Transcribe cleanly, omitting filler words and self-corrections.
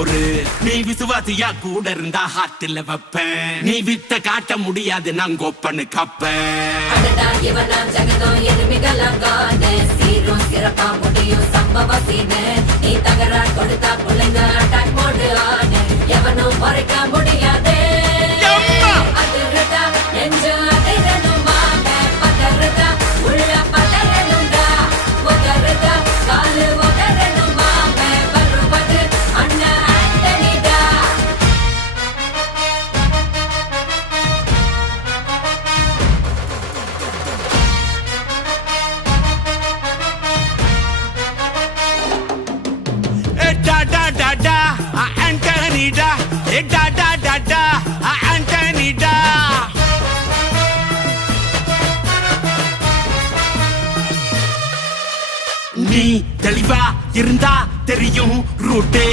பொறு. நீ விசுவாசியா கூட இருந்தா ஹார்ட்ல வைப்பேன். நீ வித்த காட்ட முடியாது நான் கோப்பனு கப்பேன். சீரும் சிறப்பா முடியும் சம்பவ சீனு. நீ தகராறு கொடுத்தா பிள்ளைங்க அட்டாக் மோடு ஆனு. எவனும் மறைக்க முடியாது. அதிருதா நெஞ்சு அதிரணுமாங்க. பதறுதா உள்ள பதறணுண்டா. உதறுதா காலு உதறணுமாங்க. வருவது அண்ணன் ஆண்டனிடா. Antonida, da da da da, Antonida. நீ தெளிவா இருந்தா தெரியும் ரூட்டே.